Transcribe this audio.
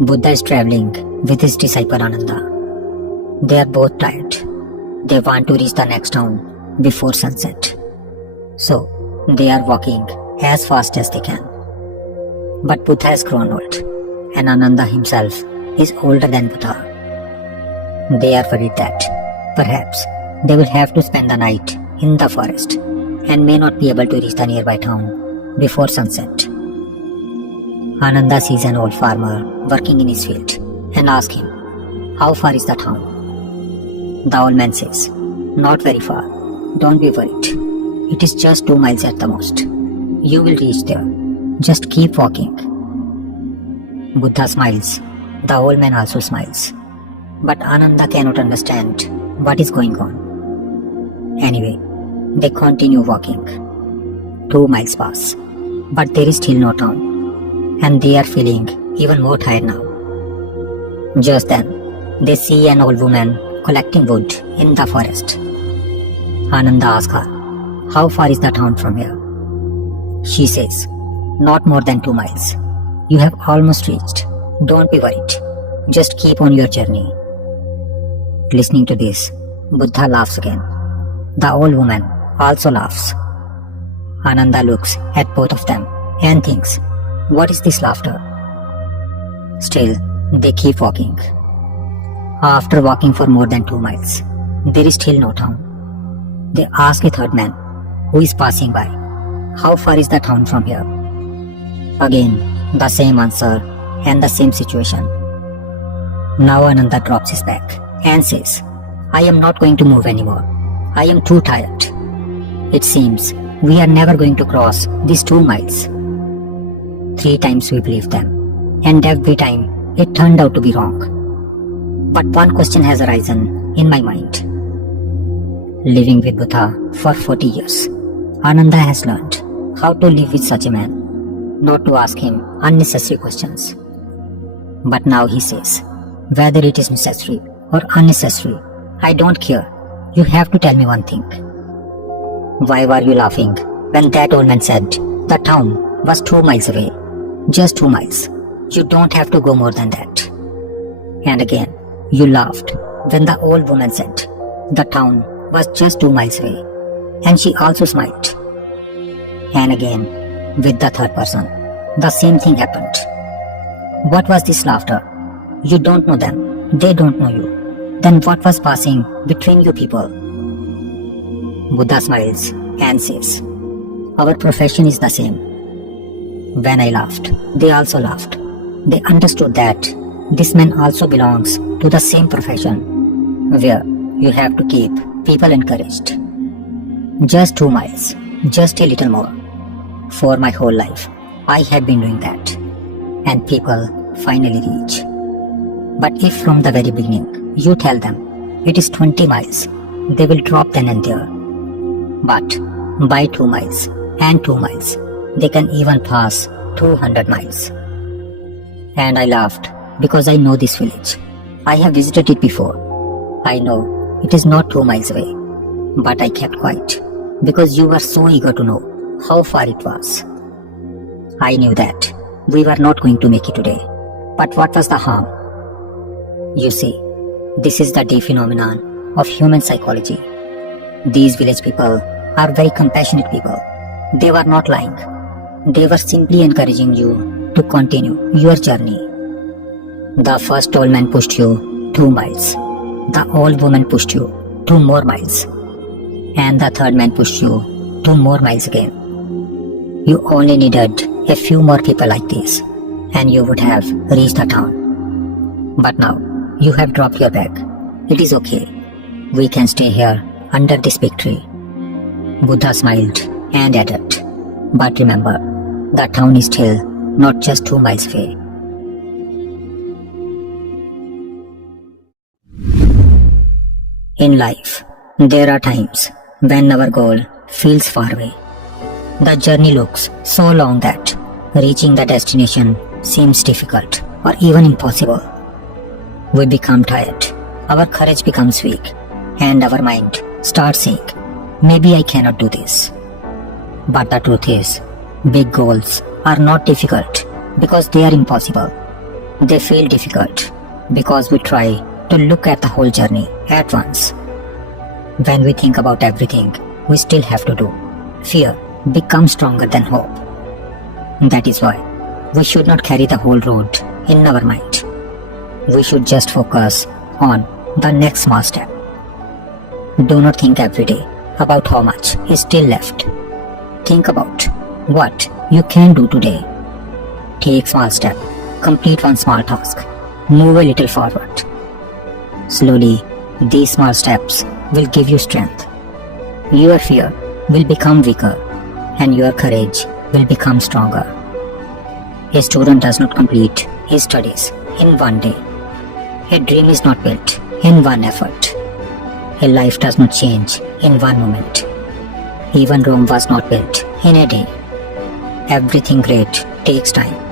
Buddha is traveling with his disciple Ananda. They are both tired. They want to reach the next town before sunset. So, they are walking as fast as they can. But Buddha has grown old, and Ananda himself is older than Buddha. They are worried that perhaps they will have to spend the night in the forest and may not be able to reach the nearby town before sunset. Ananda sees an old farmer working in his field and asks him, "How far is the town?" The old man says, "Not very far. Don't be worried. It is just 2 miles at the most. You will reach there. Just keep walking." Buddha smiles. The old man also smiles. But Ananda cannot understand what is going on. Anyway, they continue walking. 2 miles pass, but there is still no town, and they are feeling even more tired now. Just then, they see an old woman collecting wood in the forest. Ananda asks her, "How far is the town from here?" She says, "Not more than 2 miles. You have almost reached. Don't be worried. Just keep on your journey." Listening to this, Buddha laughs again. The old woman also laughs. Ananda looks at both of them and thinks, what is this laughter? Still, they keep walking. After walking for more than 2 miles, there is still no town. They ask a third man, who is passing by, "How far is the town from here?" Again, the same answer and the same situation. Now Ananda drops his bag and says, "I am not going to move anymore. I am too tired. It seems we are never going to cross these 2 miles. 3 times we believed them, and every time it turned out to be wrong. But one question has arisen in my mind. Living with Buddha for 40 years, Ananda has learned how to live with such a man, not to ask him unnecessary questions. But now he says, whether it is necessary or unnecessary, I don't care. You have to tell me one thing. Why were you laughing when that old man said the town was 2 miles away? Just 2 miles. You don't have to go more than that." And again, you laughed when the old woman said the town was just 2 miles away, and she also smiled. And again, with the third person, the same thing happened. What was this laughter? You don't know them. They don't know you. Then what was passing between you people? Buddha smiles and says, "Our profession is the same. When I laughed, they also laughed. They understood that this man also belongs to the same profession, where you have to keep people encouraged. Just 2 miles, just a little more. For my whole life, I have been doing that, and people finally reach. But if from the very beginning you tell them it is 20 miles, they will drop then and there. But by 2 miles and 2 miles, they can even pass 200 miles. And I laughed because I know this village. I have visited it before. I know it is not 2 miles away. But I kept quiet because you were so eager to know how far it was. I knew that we were not going to make it today. But what was the harm? You see, this is the deep phenomenon of human psychology. These village people are very compassionate people. They were not lying. They were simply encouraging you to continue your journey. The first old man pushed you 2 miles. The old woman pushed you 2 more miles. And the third man pushed you 2 more miles again. You only needed a few more people like this, and you would have reached the town. But now, you have dropped your bag. It is okay. We can stay here under this big tree." Buddha smiled and added, "But remember, the town is still not just 2 miles away." In life, there are times when our goal feels far away. The journey looks so long that reaching the destination seems difficult or even impossible. We become tired, our courage becomes weak, and our mind starts saying, "Maybe I cannot do this." But the truth is, big goals are not difficult because they are impossible. They feel difficult because we try to look at the whole journey at once. When we think about everything we still have to do, fear becomes stronger than hope. That is why we should not carry the whole road in our mind. We should just focus on the next small step. Do not think every day about how much is still left. Think about what you can do today. Take small step, complete one small task, move a little forward. Slowly, these small steps will give you strength. Your fear will become weaker and your courage will become stronger. A student does not complete his studies in one day. A dream is not built in one effort. A life does not change in one moment. Even Rome was not built in a day. Everything great takes time.